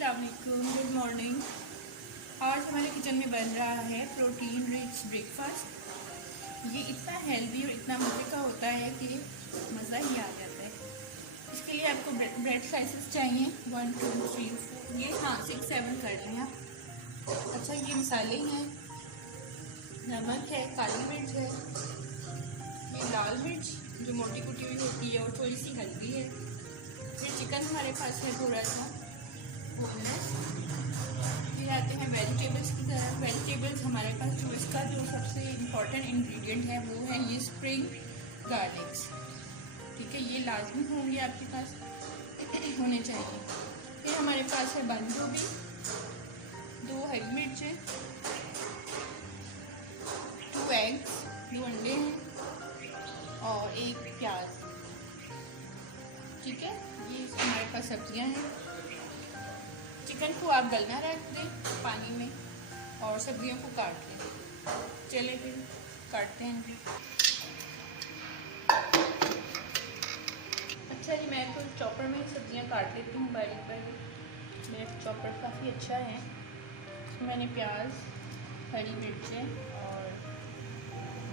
अस्सलाम वालेकुम, good morning. आज हमारे किचन में बन रहा है प्रोटीन रिच ब्रेकफास्ट। ये इतना हेल्दी और इतना मज़े का होता है कि मज़ा ही आ जाता है। इसके लिए आपको ब्रेड स्लाइसेस चाहिए 1 2 3 4 ये 6 7 कर लें आप। अच्छा, ये मसाले हैं, नमक है, काली मिर्च है, ये लाल मिर्च जो मोटी कुटी हुई होती है और थोड़ी सी हल्दी है। फिर चिकन हमारे पास है थोड़ा सा बोनलेस। फिर आते हैं वेजिटेबल्स की तरफ। वेजिटेबल्स हमारे पास जो इसका जो सबसे इम्पॉर्टेंट इंग्रेडिएंट है वो है ये स्प्रिंग गार्लिक्स। ठीक है, ये लाजमी होंगे आपके पास होने चाहिए। फिर हमारे पास है बंद गोभी, 2 हरी मिर्चें, 2 एग्स, 2 अंडे हैं और 1 प्याज। ठीक है, ये हमारे पास सब्जियां हैं। चिकन को आप गलना रख दें पानी में और सब्जियों को काट लें। चले फिर काटते हैं। अच्छा जी, मैं तो चॉपर में सब्जियां काट लेती हूँ बारीक बारीक। मेरा चॉपर काफ़ी अच्छा है। इसमें मैंने प्याज, हरी मिर्चें और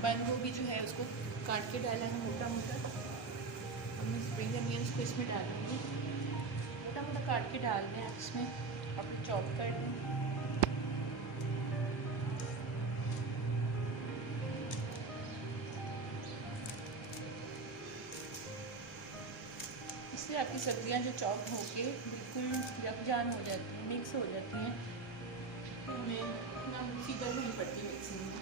बंद गोभी जो है उसको काट के डाला है मोटा मोटा। अब मैं स्प्रिंग अनियंस को इसमें डालूँगी। मोटा मोटा काट के डाल दें आप इसमें, आप चॉप कर दें। इससे आपकी सब्जियां जो चॉप होके बिल्कुल यकजान हो जाती हैं, मिक्स हो जाती हैं, तो हमें इतना फिकर नहीं पड़ती मिक्सिंग में।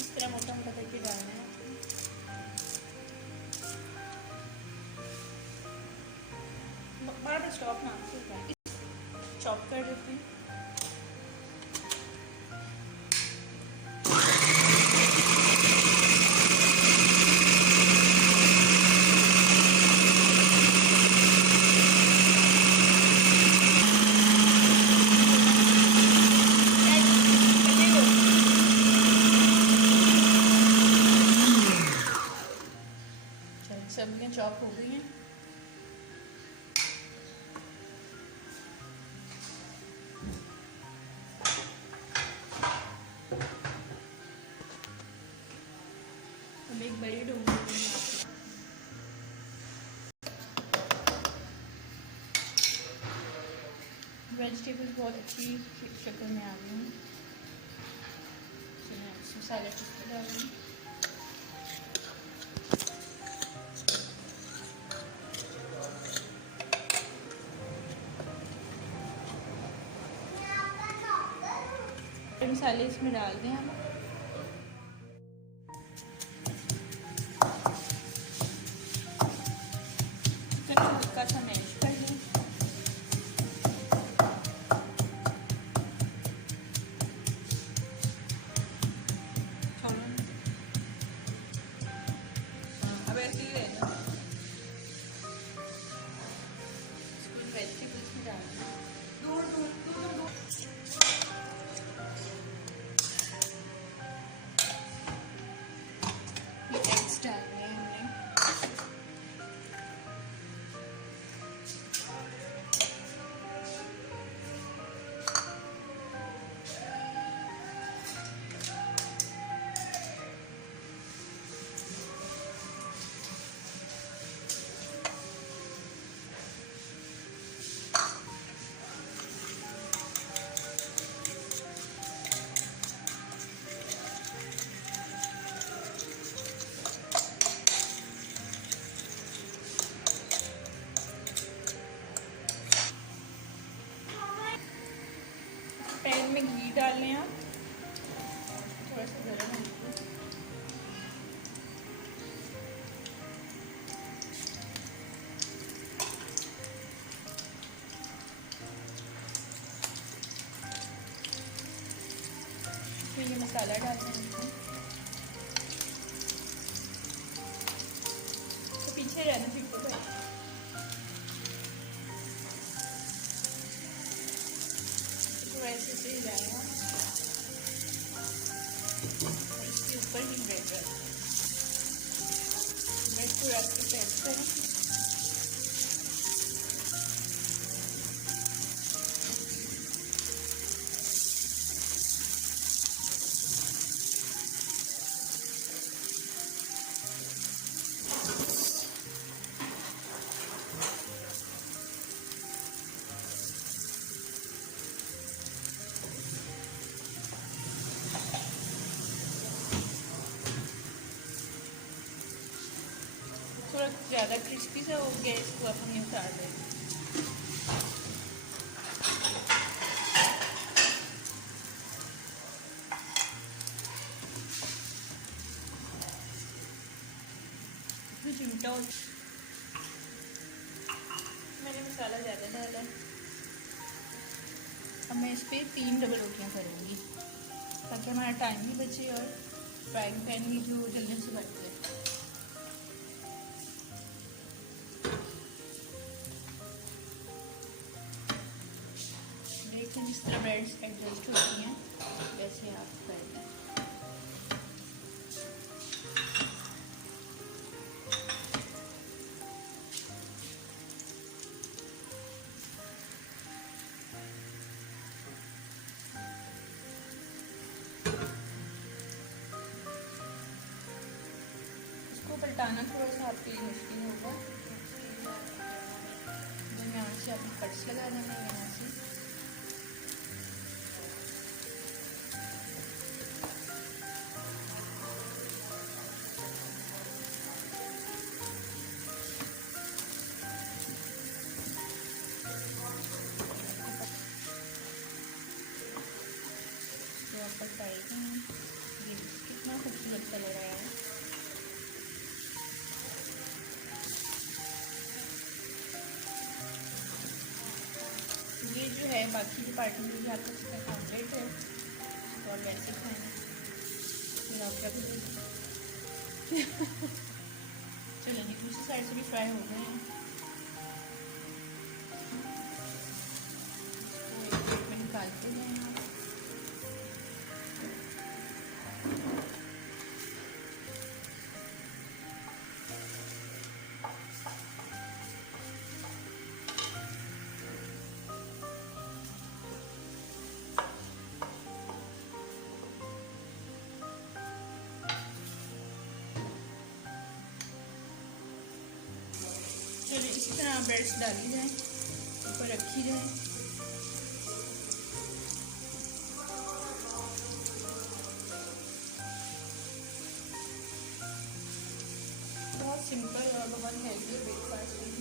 इस तरह मोटा मोटा करके डालना है। बार स्टॉप ना चॉप कर देते हैं। सब्जियां चॉप हो गई हैं। अब एक बड़ी डूंगी वेजिटेबल्स बहुत अच्छी शक्ल में आ गई हैं। मसाले किसमें डाल दूँ। मसाले इसमें डाल दें हम। चिकन को हल्का सा मैश कर लें। अब ऐसे ही रहना। इसको वेजिटेबल्स में डाल दें। दूर दूर दूर दूर एग्स डालने हैं हमने। पैन में घी डाल लें आप, थोड़ा सा गर्म है। फिर ये मसाला डाल दें। तो पीछे रहना फिर तो ऐसे से ही जाएगा। इसके ऊपर ही ब्रेड डाल अदरक की पेस्ट है। थोड़ा ज़्यादा क्रिस्पी सा हो गया, इसको अब हम उतार देंगे। चिमटा मैंने मसाला ज़्यादा डाला। अब मैं इस पर 3 डबल रोटियां करूँगी ताकि हमारा टाइम भी बचे और फ्राइंग पैन भी जो जल्दी से बच जाए। देखिए जिस तरह ब्रेड्स एडजस्ट होती हैं वैसे आप करें। इसको पलटाना थोड़ा सा आपके लिए मुश्किल होगा। यहाँ से आप कट्स लगा देना यहाँ से। पलटाएगा, ये कितना खूबसूरत कलर आया है। ये जो है बाकी की पार्टी में भी आपका चिकन ऑमलेट है और वैसे खाएं फिर आप क्या चलो जी, दूसरी साइड से भी फ्राई हो गए हैं। इसको एक प्लेट में निकालते हैं। चलिए इसी तरह ब्रेड्स डाली जाए, ऊपर रखी जाए। बहुत सिंपल और बहुत हेल्दी ब्रेकफास्ट है।